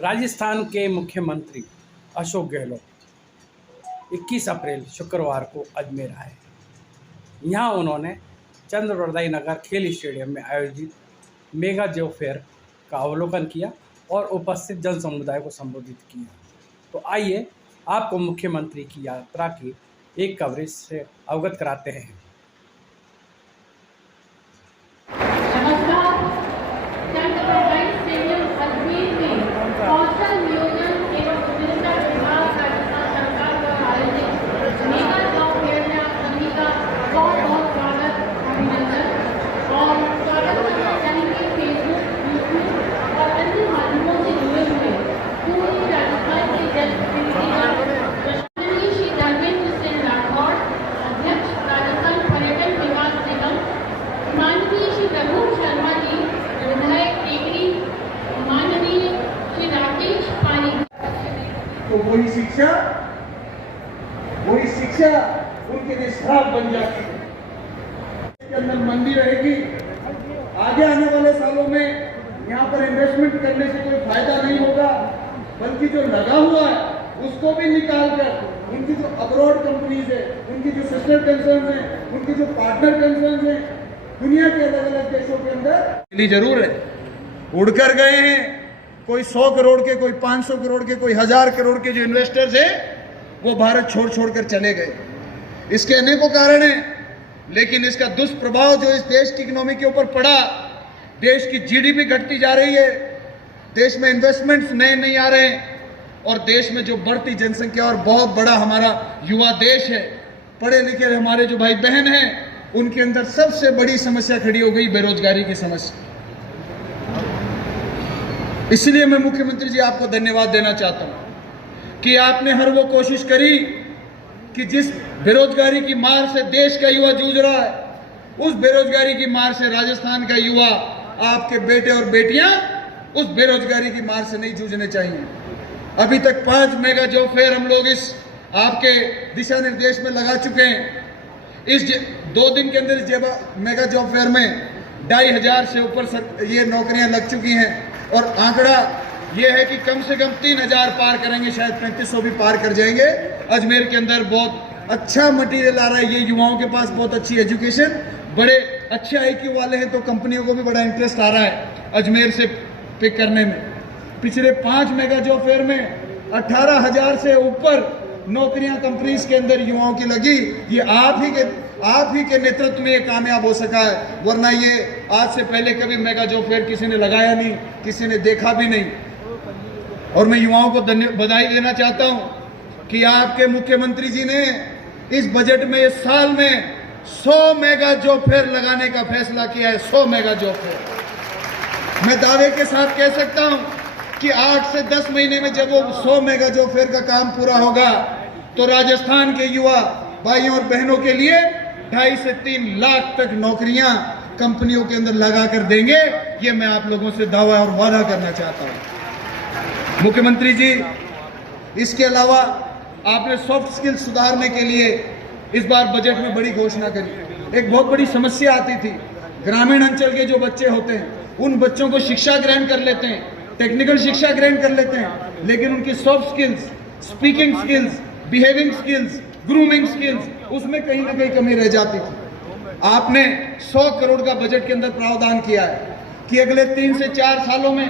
राजस्थान के मुख्यमंत्री अशोक गहलोत 21 अप्रैल शुक्रवार को अजमेर आए। यहाँ उन्होंने चंद्रवरदाई नगर खेल स्टेडियम में आयोजित मेगा जॉब फेयर का अवलोकन किया और उपस्थित जन समुदाय को संबोधित किया। तो आइए आपको मुख्यमंत्री की यात्रा की एक कवरेज से अवगत कराते हैं। तो वही शिक्षा उनके लिए श्राप बन जाती है। इसके अंदर मंदी रहेगी। आगे आने वाले सालों में यहाँ पर इन्वेस्टमेंट करने से कोई फायदा नहीं होगा, बल्कि जो लगा हुआ है उसको भी निकाल कर उनकी जो अब्रॉड कंपनीज है, उनकी जो सिस्टर कंसर्न है, उनकी जो पार्टनर कंसर्न है, दुनिया के अलग अलग देशों के अंदर जरूर है। उड़कर गए हैं कोई 100 करोड़ के, कोई 500 करोड़ के, कोई 1000 करोड़ के जो इन्वेस्टर्स हैं वो भारत छोड़ कर चले गए। इसके अनेकों कारण हैं, लेकिन इसका दुष्प्रभाव जो इस देश की इकोनॉमी के ऊपर पड़ा, देश की जीडीपी घटती जा रही है, देश में इन्वेस्टमेंट्स नए नहीं आ रहे हैं, और देश में जो बढ़ती जनसंख्या और बहुत बड़ा हमारा युवा देश है, पढ़े लिखे हमारे जो भाई बहन हैं, उनके अंदर सबसे बड़ी समस्या खड़ी हो गई बेरोजगारी की समस्या। इसलिए मैं मुख्यमंत्री जी आपको धन्यवाद देना चाहता हूं कि आपने हर वो कोशिश करी कि जिस बेरोजगारी की मार से देश का युवा जूझ रहा है, उस बेरोजगारी की मार से राजस्थान का युवा, आपके बेटे और बेटियां उस बेरोजगारी की मार से नहीं जूझने चाहिए। अभी तक 5 मेगा जॉब फेयर हम लोग इस आपके दिशा निर्देश में लगा चुके हैं। इस 2 दिन के अंदर इस मेगा जॉब फेयर में 2500 से ऊपर ये नौकरियां लग चुकी हैं, और आंकड़ा ये है कि कम से कम 3000 पार करेंगे, शायद 3500 भी पार कर जाएंगे। अजमेर के अंदर बहुत अच्छा मटेरियल आ रहा है, ये युवाओं के पास बहुत अच्छी एजुकेशन, बड़े अच्छे आईक्यू वाले हैं, तो कंपनियों को भी बड़ा इंटरेस्ट आ रहा है अजमेर से पिक करने में। पिछले 5 मेगा जॉब फेयर में 18,000 से ऊपर नौकरियां कंपनीज के अंदर युवाओं की लगी। ये आप ही के नेतृत्व में ये कामयाब हो सका है, वरना ये आज से पहले कभी मेगा जॉब फेयर किसी ने लगाया नहीं, किसी ने देखा भी नहीं। और मैं युवाओं को बधाई देना चाहता हूं कि आपके मुख्यमंत्री जी ने इस बजट में इस साल में 100 मेगा जॉब फेयर लगाने का फैसला किया है। 100 मेगा जॉब फेयर मैं दावे के साथ कह सकता हूं कि 8 से 10 महीने में जब वो 100 मेगा जॉब फेयर का काम पूरा होगा, तो राजस्थान के युवा भाइयों और बहनों के लिए 2.5 से 3 लाख तक नौकरियां कंपनियों के अंदर लगा कर देंगे। ये मैं आप लोगों से दावा और वादा करना चाहता हूं। मुख्यमंत्री जी, इसके अलावा आपने सॉफ्ट स्किल सुधारने के लिए इस बार बजट में बड़ी घोषणा करी। एक बहुत बड़ी समस्या आती थी, ग्रामीण अंचल के जो बच्चे होते हैं, उन बच्चों को शिक्षा ग्रहण कर लेते हैं, टेक्निकल शिक्षा ग्रहण कर लेते हैं, लेकिन उनकी soft skills, speaking skills, behaving skills, grooming skills, उसमें कहीं ना कहीं कमी रह जाती थी। आपने 100 करोड़ का बजट के अंदर प्रावधान किया है कि अगले 3 से 4 सालों में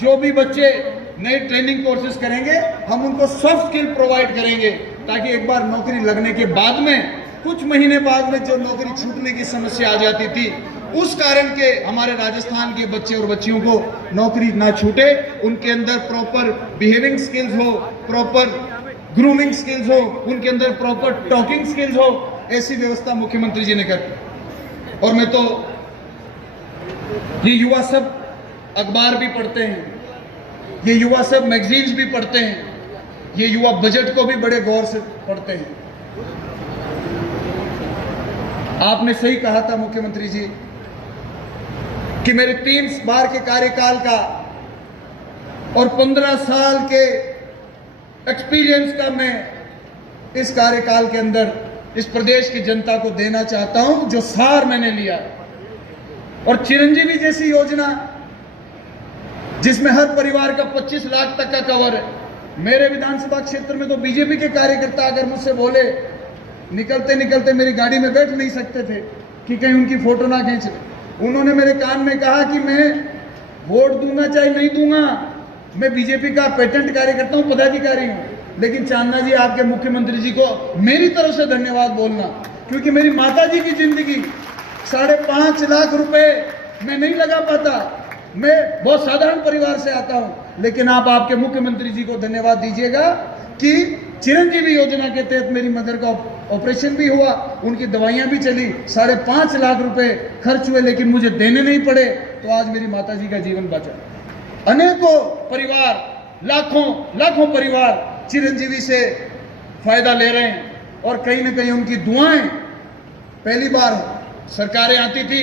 जो भी बच्चे नए ट्रेनिंग कोर्सेज करेंगे, हम उनको सॉफ्ट स्किल प्रोवाइड करेंगे, ताकि एक बार नौकरी लगने के बाद में, कुछ महीने बाद में जो नौकरी छूटने की समस्या आ जाती थी, उस कारण के हमारे राजस्थान के बच्चे और बच्चियों को नौकरी ना छूटे, उनके अंदर प्रॉपर बिहेविंग स्किल्स हो, प्रॉपर ग्रूमिंग स्किल्स हो, उनके अंदर प्रॉपर टॉकिंग स्किल्स हो, ऐसी व्यवस्था मुख्यमंत्री जी ने कर। और मैं तो ये युवा सब अखबार भी पढ़ते हैं, ये युवा सब मैगजीन्स भी पढ़ते हैं, ये युवा बजट को भी बड़े गौर से पढ़ते हैं। आपने सही कहा था मुख्यमंत्री जी कि मेरे 3 बार के कार्यकाल का और 15 साल के एक्सपीरियंस का मैं इस कार्यकाल के अंदर इस प्रदेश की जनता को देना चाहता हूं, जो सार मैंने लिया। और चिरंजीवी जैसी योजना जिसमें हर परिवार का 25 लाख तक का कवर है। मेरे विधानसभा क्षेत्र में तो बीजेपी के कार्यकर्ता अगर मुझसे बोले, निकलते निकलते मेरी गाड़ी में बैठ नहीं सकते थे कि कहीं उनकी फोटो ना खींच ले। उन्होंने मेरे कान में कहा कि मैं वोट दूंगा चाहे नहीं दूंगा, मैं बीजेपी का पेटेंट कार्यकर्ता हूं, पदाधिकारी हूं, लेकिन चांदना जी आपके मुख्यमंत्री जी को मेरी तरफ से धन्यवाद बोलना, क्योंकि मेरी माता जी की जिंदगी 5.5 लाख रुपए मैं नहीं लगा पाता। मैं बहुत साधारण परिवार से आता हूं, लेकिन आप आपके मुख्यमंत्री जी को धन्यवाद दीजिएगा कि चिरंजीवी योजना के तहत मेरी मदर का ऑपरेशन भी हुआ, उनकी दवाइयां भी चली, 5.5 लाख रुपए खर्च हुए, लेकिन मुझे देने नहीं पड़े, तो आज मेरी माता जी का जीवन बचा। अनेकों परिवार, लाखों परिवार चिरंजीवी से फायदा ले रहे हैं, और कहीं ना कहीं उनकी दुआएं, पहली बार सरकारें आती थी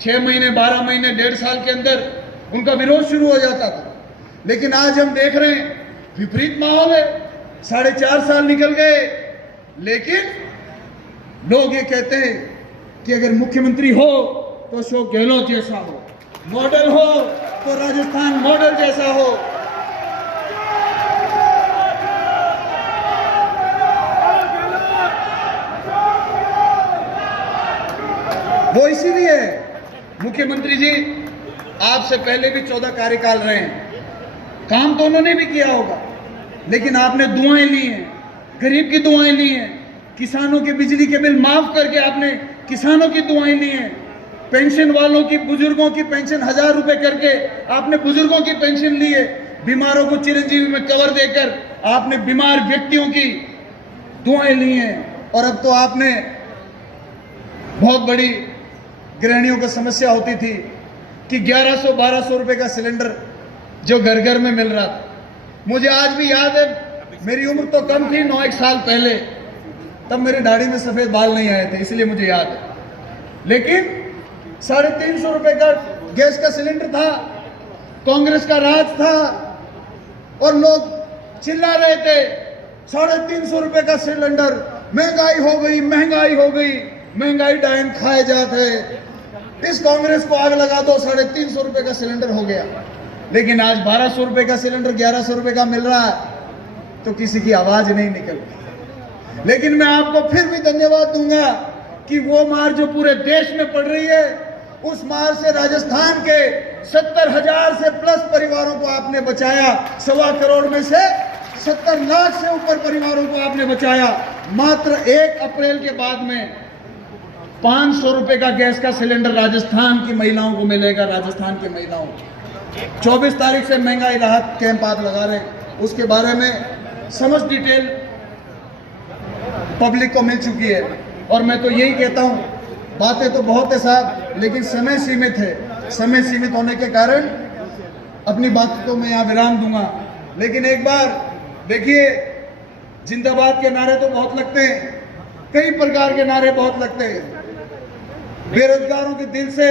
6 महीने 12 महीने 1.5 साल के अंदर उनका विरोध शुरू हो जाता था, लेकिन आज हम देख रहे हैं विपरीत माहौल है। 4.5 साल निकल गए, लेकिन लोग ये कहते हैं कि अगर मुख्यमंत्री हो तो अशोक गहलोत जैसा हो, मॉडल हो तो राजस्थान मॉडल जैसा हो। वो इसीलिए मुख्यमंत्री जी आपसे पहले भी 14 कार्यकाल रहे हैं, काम तो उन्होंने भी किया होगा, लेकिन आपने दुआएं ली हैं, गरीब की दुआएं ली हैं, किसानों के बिजली के बिल माफ करके आपने किसानों की दुआएं ली हैं, पेंशन वालों की, बुजुर्गों की पेंशन 1000 रुपए करके आपने बुजुर्गों की पेंशन ली है, बीमारों को चिरंजीवी में कवर देकर आपने बीमार व्यक्तियों की दुआएं ली हैं, और अब तो आपने बहुत बड़ी गृहिणियों को समस्या होती थी कि 1100-1200 रुपए का सिलेंडर जो घर घर में मिल रहा था। मुझे आज भी याद है, मेरी उम्र तो कम थी, 9-1 साल पहले, तब मेरी दाढ़ी में सफेद बाल नहीं आए थे, इसलिए मुझे याद है, लेकिन 350 रुपए का गैस का सिलेंडर था, कांग्रेस का राज था, और लोग चिल्ला रहे थे 350 रुपए का सिलेंडर, महंगाई हो गई, महंगाई हो गई, महंगाई डायन खाए जाते, इस कांग्रेस को आग लगा दो, 350 रुपए का सिलेंडर हो गया। लेकिन आज 1200 रुपए का सिलेंडर 1100 रुपए का मिल रहा है, तो किसी की आवाज नहीं निकलती। लेकिन मैं आपको फिर भी धन्यवाद दूंगा कि वो मार जो पूरे देश में पड़ रही है, उस मार से राजस्थान के 70,000 से प्लस परिवारों को आपने बचाया। 1.25 करोड़ में से 70 लाख से ऊपर परिवारों को आपने बचाया। मात्र 1 अप्रैल के बाद में 500 रुपए का गैस का सिलेंडर राजस्थान की महिलाओं को मिलेगा। राजस्थान की महिलाओं को 24 तारीख से महंगाई राहत कैंप आप लगा रहे हैं, उसके बारे में समझ डिटेल पब्लिक को मिल चुकी है। और मैं तो यही कहता हूं, बातें तो बहुत है साहब, लेकिन समय सीमित है। समय सीमित होने के कारण अपनी बात को मैं यहाँ विराम दूंगा। लेकिन एक बार देखिए, जिंदाबाद के नारे तो बहुत लगते हैं, कई प्रकार के नारे बहुत लगते हैं। बेरोजगारों के दिल से,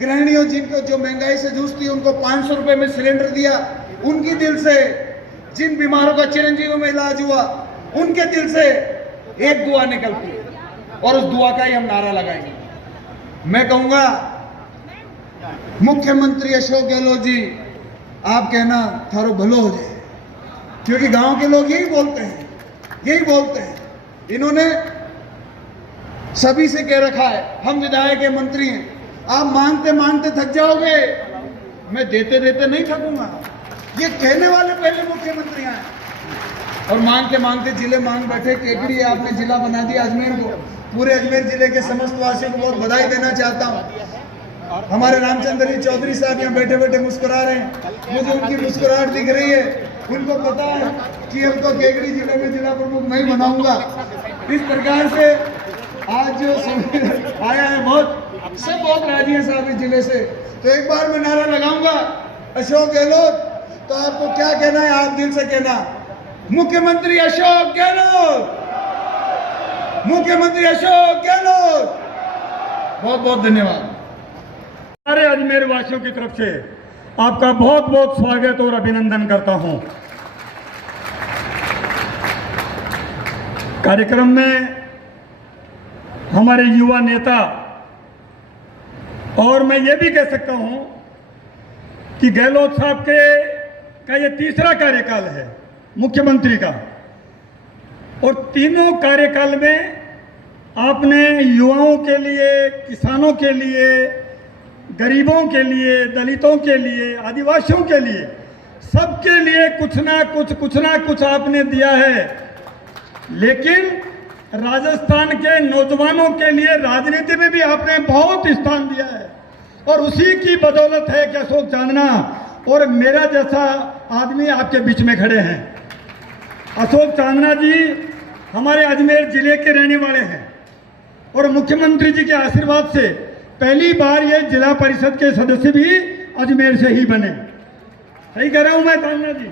गृहिणियों जिनको जो महंगाई से जूझती है उनको 500 रुपए में सिलेंडर दिया, उनकी दिल से, जिन बीमारों का चिरंजीवी में इलाज हुआ उनके दिल से एक दुआ निकलती है, और उस दुआ का ही हम नारा लगाएंगे। मैं कहूंगा मुख्यमंत्री अशोक गहलोत जी, आप कहना थारो भलो हो जाए, क्योंकि गांव के लोग यही बोलते हैं, यही बोलते हैं। इन्होंने सभी से कह रखा है, हम विधायक के मंत्री हैं, आप मांगते मांगते थक जाओगे, मैं देते देते नहीं थकूंगा। ये कहने वाले पहले मुख्यमंत्री हैं, और मांगते मांगते जिले मांग बैठे। केकड़ी आपने जिला बना दिया अजमेर को। पूरे अजमेर जिले के समस्त वासियों को बहुत बधाई देना चाहता हूँ। हमारे रामचंद्र जी चौधरी साहब यहाँ बैठे बैठे मुस्कुरा रहे हैं, मुझे उनकी मुस्कुराहट दिख रही है। उनको पता है कि अब तो केकड़ी जिले में जिला प्रमुख मैं ही बनाऊंगा। इस प्रकार से आज जो आया है, सब बहुत राजी है साहब इस जिले से। तो एक बार मैं नारा लगाऊंगा अशोक गहलोत, तो आपको क्या कहना है, आप दिल से कहना, मुख्यमंत्री अशोक गहलोत, मुख्यमंत्री अशोक गहलोत। बहुत बहुत धन्यवाद। सारे अजमेर वासियों की तरफ से आपका बहुत बहुत स्वागत और अभिनंदन करता हूं। कार्यक्रम में हमारे युवा नेता, और मैं ये भी कह सकता हूं कि गहलोत साहब का ये तीसरा कार्यकाल है मुख्यमंत्री का, और तीनों कार्यकाल में आपने युवाओं के लिए, किसानों के लिए, गरीबों के लिए, दलितों के लिए, आदिवासियों के लिए, सबके लिए कुछ ना कुछ आपने दिया है। लेकिन राजस्थान के नौजवानों के लिए राजनीति में भी आपने बहुत स्थान दिया है, और उसी की बदौलत है कि अशोक चांदना और मेरा जैसा आदमी आपके बीच में खड़े हैं। अशोक चांदना जी हमारे अजमेर जिले के रहने वाले हैं, और मुख्यमंत्री जी के आशीर्वाद से पहली बार ये जिला परिषद के सदस्य भी अजमेर से ही बने। सही कह रहा हूं मैं चांदना जी?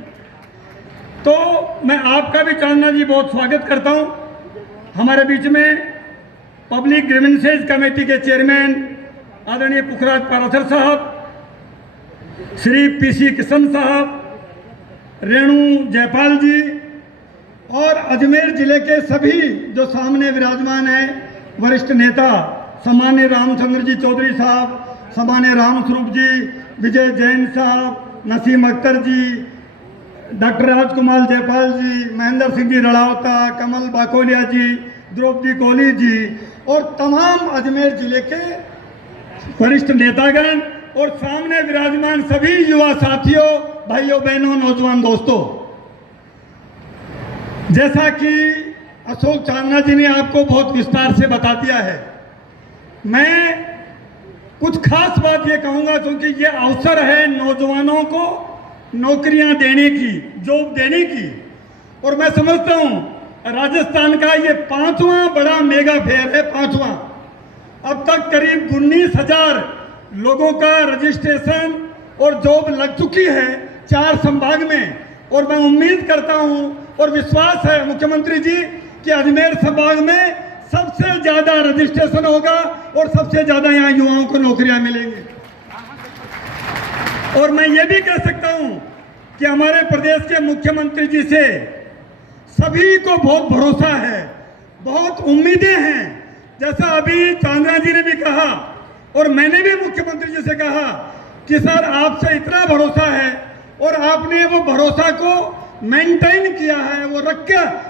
तो मैं आपका भी चांदना जी बहुत स्वागत करता हूं। हमारे बीच में पब्लिक ग्रीवेंसेज कमेटी के चेयरमैन आदरणीय पुखराज पाराशर साहब, श्री पीसी किशन साहब, रेणु जयपाल जी, और अजमेर जिले के सभी जो सामने विराजमान हैं वरिष्ठ नेता, सामान्य रामचंद्र जी चौधरी साहब, सामान्य रामस्वरूप जी, विजय जैन साहब, नसीम अख्तर जी, डॉक्टर राजकुमार जयपाल जी, महेंद्र सिंह जी रड़ावता, कमल बाकोलिया जी, द्रौपदी कोहली जी, और तमाम अजमेर जिले के वरिष्ठ नेतागण, और सामने विराजमान सभी युवा साथियों, भाइयों बहनों, नौजवान दोस्तों। जैसा कि अशोक चांदना जी ने आपको बहुत विस्तार से बता दिया है, मैं कुछ खास बात ये कहूंगा, क्योंकि ये अवसर है नौजवानों को नौकरियां देने की, जॉब देने की, और मैं समझता हूं राजस्थान का ये 5वां बड़ा मेगा फेयर है, 5वां। अब तक करीब 19,000 लोगों का रजिस्ट्रेशन और जॉब लग चुकी है 4 संभाग में, और मैं उम्मीद करता हूं और विश्वास है मुख्यमंत्री जी कि अजमेर संभाग में सबसे ज्यादा रजिस्ट्रेशन होगा और सबसे ज्यादा यहाँ युवाओं को नौकरियां मिलेंगी। और मैं ये भी कह सकता हूं कि हमारे प्रदेश के मुख्यमंत्री जी से सभी को बहुत भरोसा है, बहुत उम्मीदें हैं। जैसा अभी चांदना जी ने भी कहा और मैंने भी मुख्यमंत्री जी से कहा कि सर आपसे इतना भरोसा है, और आपने वो भरोसा को मेंटेन किया है, वो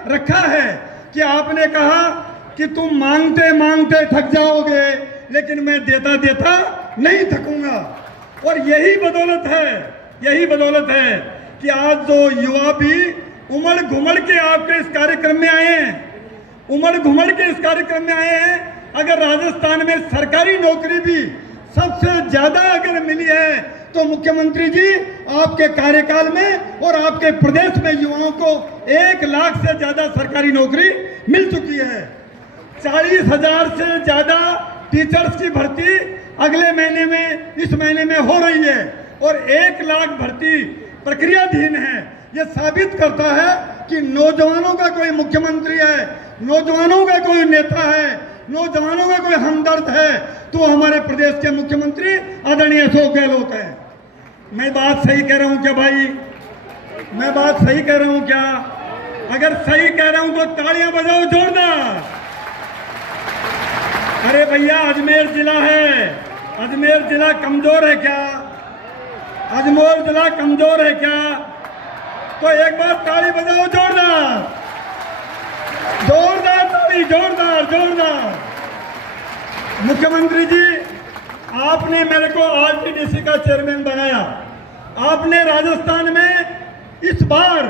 रखा है कि आपने कहा कि तुम मांगते मांगते थक जाओगे, लेकिन मैं देता देता नहीं थकूंगा। और यही बदौलत है कि आज जो युवा भी उमड़ घुमड़ के आपके इस कार्यक्रम में आए हैं, अगर राजस्थान में सरकारी नौकरी भी सबसे ज्यादा अगर मिली है तो मुख्यमंत्री जी आपके कार्यकाल में और आपके प्रदेश में युवाओं को 1 लाख से ज्यादा सरकारी नौकरी मिल चुकी है। 40,000 से ज्यादा टीचर्स की भर्ती अगले महीने में, इस महीने में हो रही है, और 1 लाख भर्ती प्रक्रियाधीन है। ये साबित करता है कि नौजवानों का कोई मुख्यमंत्री है, नौजवानों का कोई नेता है, नौजवानों का कोई हमदर्द है, तो हमारे प्रदेश के मुख्यमंत्री आदरणीय अशोक गहलोत है। मैं बात सही कह रहा हूं क्या भाई? मैं बात सही कह रहा हूं क्या? अगर सही कह रहा हूं तो तालियां बजाओ जोरदार। अरे भैया, अजमेर जिला है, अजमेर जिला कमजोर है क्या? अजमेर जिला कमजोर है क्या? तो एक बार ताली बजाओ जोरदार, जोरदार ताली, जोरदार। मुख्यमंत्री जी, आपने मेरे को आरटीडीसी का चेयरमैन बनाया। आपने राजस्थान में इस बार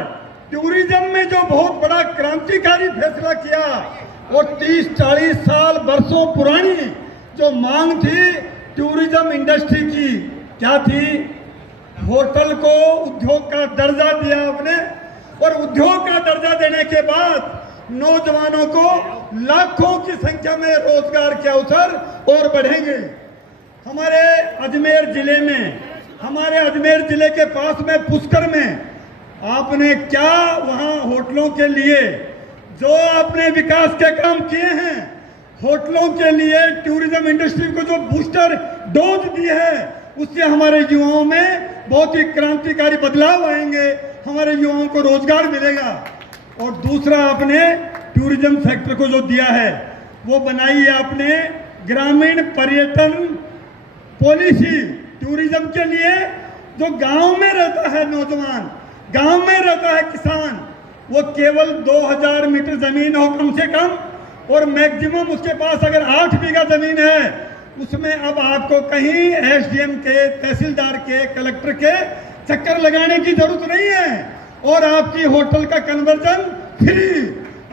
टूरिज्म में जो बहुत बड़ा क्रांतिकारी फैसला किया, और 30-40 साल वर्षों पुरानी जो मांग थी टूरिज्म इंडस्ट्री की, क्या थी? होटल को उद्योग का दर्जा दिया आपने, और उद्योग का दर्जा देने के बाद नौजवानों को लाखों की संख्या में रोजगार के अवसर और बढ़ेंगे। हमारे अजमेर जिले के पास में पुष्कर में आपने क्या वहां होटलों के लिए जो आपने विकास के काम किए हैं, होटलों के लिए टूरिज्म इंडस्ट्री को जो बूस्टर डोज दी है, उससे हमारे युवाओं में बहुत ही क्रांतिकारी बदलाव आएंगे, हमारे युवाओं को रोजगार मिलेगा। और दूसरा, आपने टूरिज्म सेक्टर को जो दिया है वो बनाई है आपने ग्रामीण पर्यटन पॉलिसी टूरिज्म के लिए, जो गांव में रहता है नौजवान, गांव में रहता है किसान, वो केवल 2000 मीटर जमीन हो कम से कम, और मैक्सिमम उसके पास अगर 8 बीघा जमीन है, उसमें अब आपको कहीं एसडीएम के, तहसीलदार के, कलेक्टर के चक्कर लगाने की जरूरत नहीं है, और आपकी होटल का कन्वर्जन फ्री,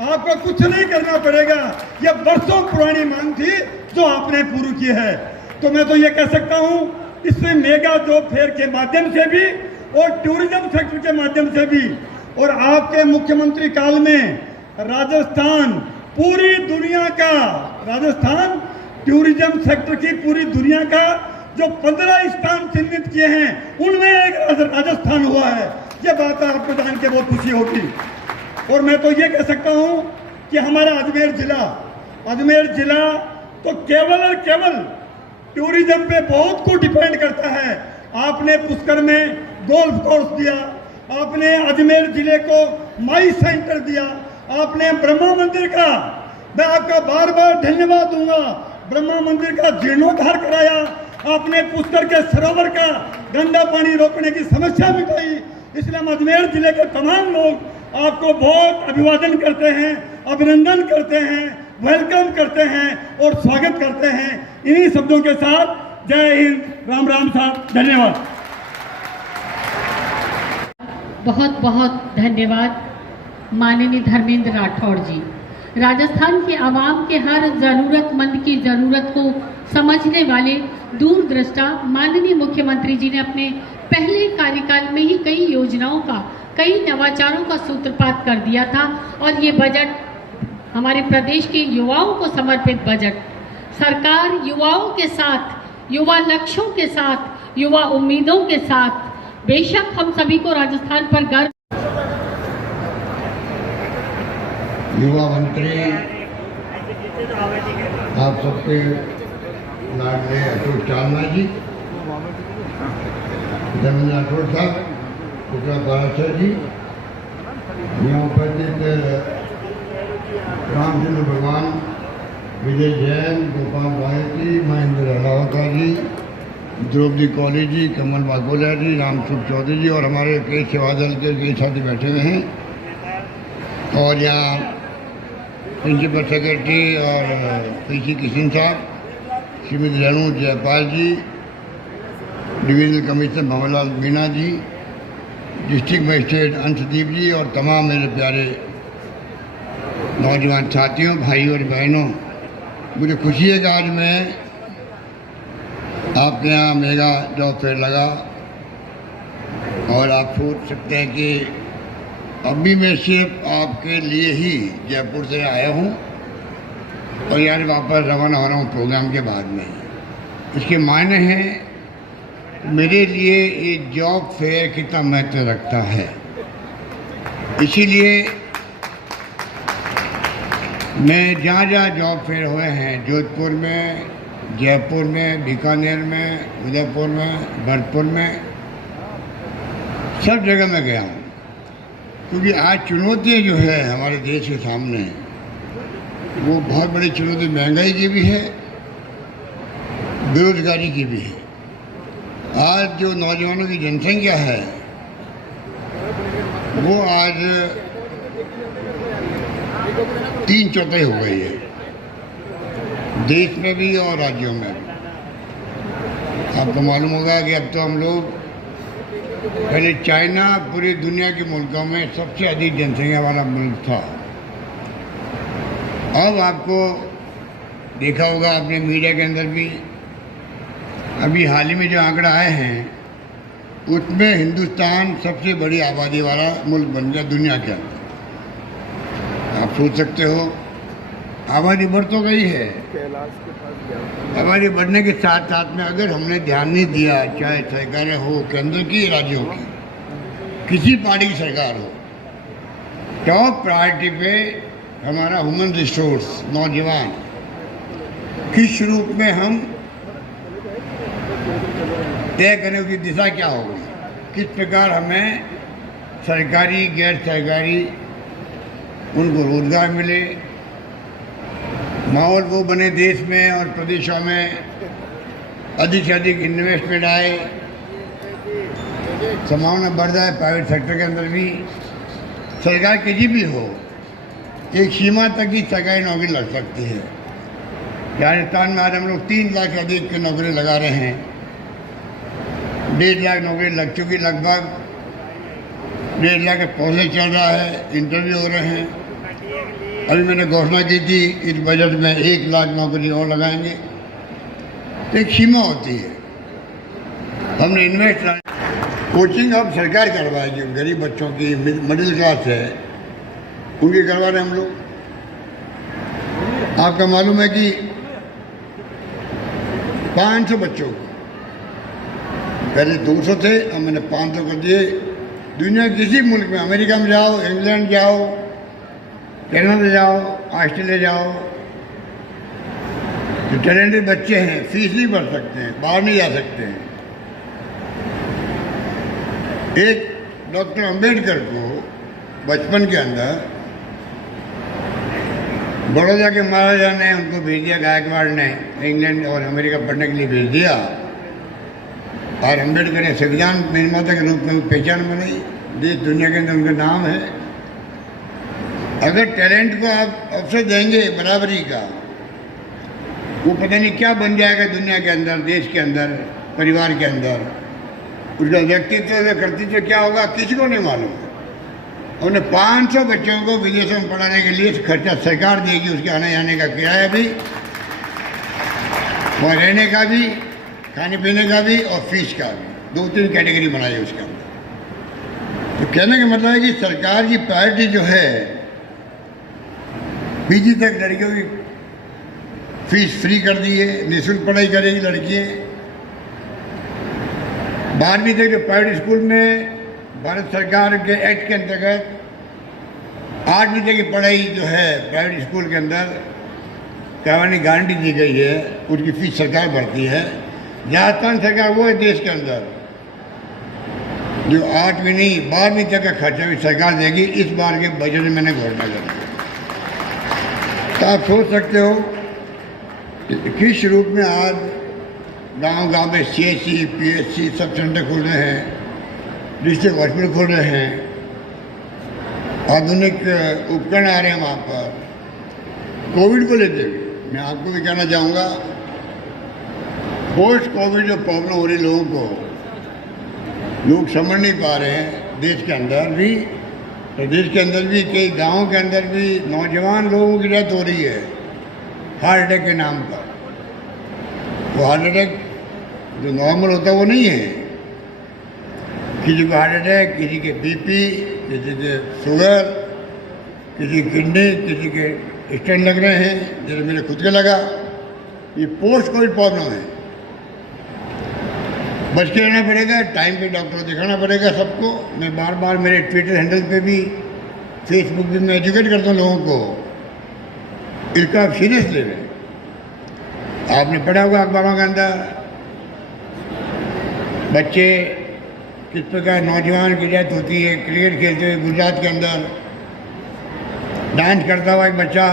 आपको कुछ नहीं करना पड़ेगा। यह वर्षों पुरानी मांग थी जो आपने पूरी की है। तो मैं तो ये कह सकता हूं, इससे मेगा जॉब फेयर के माध्यम से भी और टूरिज्म सेक्टर के माध्यम से भी, और आपके मुख्यमंत्री काल में राजस्थान पूरी दुनिया का, राजस्थान टूरिज्म सेक्टर की पूरी दुनिया का जो 15 स्थान चिन्हित किए हैं, उनमें एक राजस्थान हुआ है। ये बात आपको जान के बहुत खुशी होगी। और मैं तो ये कह सकता हूं कि हमारा अजमेर जिला तो केवल और केवल टूरिज्म पे बहुत कुछ डिपेंड करता है। आपने पुष्कर में गोल्फ कोर्स दिया, आपने अजमेर जिले को माई सेंटर दिया, आपने ब्रह्मा मंदिर का, मैं आपका बार बार धन्यवाद दूंगा, ब्रह्मा मंदिर का जीर्णोद्धार कराया, आपने पुष्कर के सरोवर का गंदा पानी रोकने की समस्या मिटाई। इसलिए हम अजमेर जिले के तमाम लोग आपको बहुत अभिवादन करते हैं, अभिनंदन करते हैं, वेलकम करते हैं और स्वागत करते हैं। इन्हीं शब्दों के साथ जय हिंद, राम राम साहब, धन्यवाद। बहुत बहुत धन्यवाद माननीय धर्मेंद्र राठौड़ जी। राजस्थान के आवाम के हर ज़रूरतमंद की ज़रूरत को समझने वाले दूरदृष्टा माननीय मुख्यमंत्री जी ने अपने पहले कार्यकाल में ही कई योजनाओं का, कई नवाचारों का सूत्रपात कर दिया था। और ये बजट हमारे प्रदेश के युवाओं को समर्पित बजट, सरकार युवाओं के साथ, युवा लक्ष्यों के साथ, युवा उम्मीदों के साथ, बेशक हम सभी को राजस्थान पर गर्व। युवा मंत्री आप सबके लाडले अशोक चावला जी, धर्मेंद्र राठौड़ साहब, पुत्र पाराशर जी, यहाँ उपस्थित रामचंद्र भगवान, विजय जैन, गोपाल भारती, महेंद्र अलावका जी, द्रौपदी कौली जी, कमल बागोला जी, रामसुख चौधरी जी और हमारे कई सेवा दल के कई साथी बैठे हुए हैं। और यहाँ प्रिंसिपल सेक्रेटरी और पीसी किशन साहब, श्रीमती रेणु जयपाल जी, डिवीजनल कमिश्नर भंवरलाल मीणा जी, डिस्ट्रिक्ट मजिस्ट्रेट अंशदीप जी और तमाम मेरे प्यारे नौजवान साथियों, भाइयों और बहनों, मुझे खुशी है कि आज मैं आपके यहाँ मेगा जॉब फेयर लगा। और आप सोच सकते हैं कि अभी मैं सिर्फ आपके लिए ही जयपुर से आया हूँ और यार वापस रवाना हो रहा हूँ प्रोग्राम के बाद में। इसके मायने हैं मेरे लिए ये जॉब फेयर कितना महत्व रखता है। इसीलिए मैं जहाँ जहाँ जॉब फेयर हुए हैं, जोधपुर में, जयपुर में, बीकानेर में, उदयपुर में, भरतपुर में, सब जगह मैं गया हूँ। क्योंकि आज चुनौतियाँ जो है हमारे देश के सामने, वो बहुत बड़ी चुनौती महंगाई की भी है, बेरोजगारी की भी है। आज जो नौजवानों की जनसंख्या है वो आज 3/4 हो गई है, देश में भी और राज्यों में भी। आपको मालूम होगा कि अब तो हम लोग, पहले चाइना पूरी दुनिया के मुल्कों में सबसे अधिक जनसंख्या वाला मुल्क था। अब आपको देखा होगा आपने मीडिया के अंदर भी, अभी हाल ही में जो आंकड़ा आए हैं उसमें हिंदुस्तान सबसे बड़ी आबादी वाला मुल्क बन गया दुनिया के अंदर। आप सोच सकते हो, आबादी बढ़ तो गई है, आबादी बढ़ने के साथ साथ में अगर हमने ध्यान नहीं दिया, चाहे सरकारें हो केंद्र की, राज्यों की, किसी पार्टी की सरकार हो, टॉप प्रायोरिटी पे हमारा ह्यूमन रिसोर्स, नौजवान, किस रूप में हम तय करें उसकी दिशा क्या होगी, किस प्रकार हमें सरकारी गैर सरकारी उनको रोजगार मिले, माहौल वो बने देश में और प्रदेशों में अधिक से अधिक इन्वेस्टमेंट आए, संभावना बढ़ जाए प्राइवेट सेक्टर के अंदर भी। सरकार किसी भी हो, एक सीमा तक ही सरकारी नौकरी लग सकती है। राजस्थान में आज हम लोग 3 लाख से अधिक की नौकरी लगा रहे हैं। 1.5 लाख नौकरी लग चुकी, लगभग 1.5 लाख का प्रोसेस चल रहा है, इंटरव्यू हो रहे हैं। अभी मैंने घोषणा की थी इस बजट में 1 लाख नौकरी और लगाएंगे। तो एक सीमा होती है, हमने इन्वेस्ट कोचिंग अब सरकार करवाएगी। गरीब बच्चों की, मिडिल क्लास है, उनकी करवा रहे हैं हम लोग। आपका मालूम है कि 500 बच्चों को, पहले 200 थे, अब मैंने 500 कर दिए। दुनिया के किसी मुल्क में, अमेरिका में जाओ, इंग्लैंड जाओ, कनाडा जाओ, ऑस्ट्रेलिया जाओ, जो टैलेंटेड बच्चे हैं फीस नहीं भर सकते हैं, बाहर नहीं जा सकते हैं। एक डॉक्टर अंबेडकर को बचपन के अंदर बड़ौदा के महाराजा ने उनको भेज दिया, गायकवाड़ ने इंग्लैंड और अमेरिका पढ़ने के लिए भेज दिया, और अंबेडकर ने संविधान निर्माता के रूप में पहचान बनाई। देश दुनिया के अंदर उनका नाम है। अगर टैलेंट को आप अवसर देंगे बराबरी का, वो पता नहीं क्या बन जाएगा दुनिया के अंदर, देश के अंदर, परिवार के अंदर। उसका व्यक्तित्व, कर्तृत्व क्या होगा किसी को नहीं मालूम। उन्हें 500 बच्चों को विदेशों में पढ़ाने के लिए खर्चा सरकार देगी, उसके आने जाने का किराया भी, वहाँ रहने का भी, खाने पीने का भी और फीस का भी। 2-3 कैटेगरी बनाई है उसके अंदर। तो कहने का मतलब है कि सरकार की प्रायोरिटी जो है, पीजी तक लड़कियों की फीस फ्री कर दी है, निःशुल्क पढ़ाई करेगी लड़कियाँ। 12वीं तक जो प्राइवेट स्कूल में भारत सरकार के एक्ट के अंतर्गत 8वीं तक की पढ़ाई जो है प्राइवेट स्कूल के अंदर करवाने की गारंटी दी गई है, उसकी फीस सरकार भरती है। राजस्थान सरकार वो है देश के अंदर जो 8वीं नहीं 12वीं तक का खर्चा भी सरकार देगी। इस बार के बजट में मैंने घोषणा करी। तो आप सोच सकते हो किस रूप में आज गांव-गांव में CHC, PHC सब सेंटर खुल रहे हैं, डिस्ट्रिक्ट हॉस्पिटल खुल रहे हैं, आधुनिक उपकरण आ रहे हैं वहाँ पर। कोविड को लेते हुए मैं आपको भी कहना चाहूँगा, पोस्ट कोविड जो प्रॉब्लम हो रही लोगों को, लोग समझ नहीं पा रहे हैं। देश के अंदर भी, प्रदेश के अंदर भी, कई गाँव के अंदर भी नौजवान लोगों की डेथ हो रही है हार्ट अटैक के नाम पर। वो हार्ट अटैक जो नॉर्मल होता है वो नहीं है। किसी को हार्ट अटैक, किसी के BP, किसी के शुगर, किसी किडनी, किसी के स्टेंट लग रहे हैं, जैसे मेरे खुद के लगा। ये पोस्ट कोविड प्रॉब्लम है। बच के रहना पड़ेगा, टाइम पे डॉक्टर को दिखाना पड़ेगा सबको। मैं बार बार मेरे ट्विटर हैंडल पे भी, फेसबुक पे मैं एजुकेट करता हूँ लोगों को, इसका आप सीरियस ले लें। आपने पढ़ा होगा अखबारों के अंदर, बच्चे किस प्रकार नौजवान की डेथ होती है क्रिकेट खेलते हुए। गुजरात के अंदर डांस करता हुआ एक बच्चा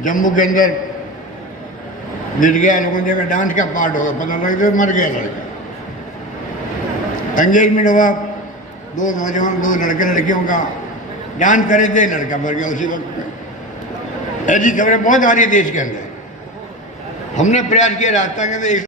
जम्मू के अंदर गिर गया, लोगों ने देखा डांस का पार्ट होगा, पता लग गया मर गया लड़का। एंगेजमेंट हुआ, 2 नौजवान, 2 लड़के लड़कियों का डांस करे थे, लड़का मर गया उसी वक्त पे। ऐसी खबरें बहुत आ रही है देश के अंदर। हमने प्रयास किया राजस्थान के अंदर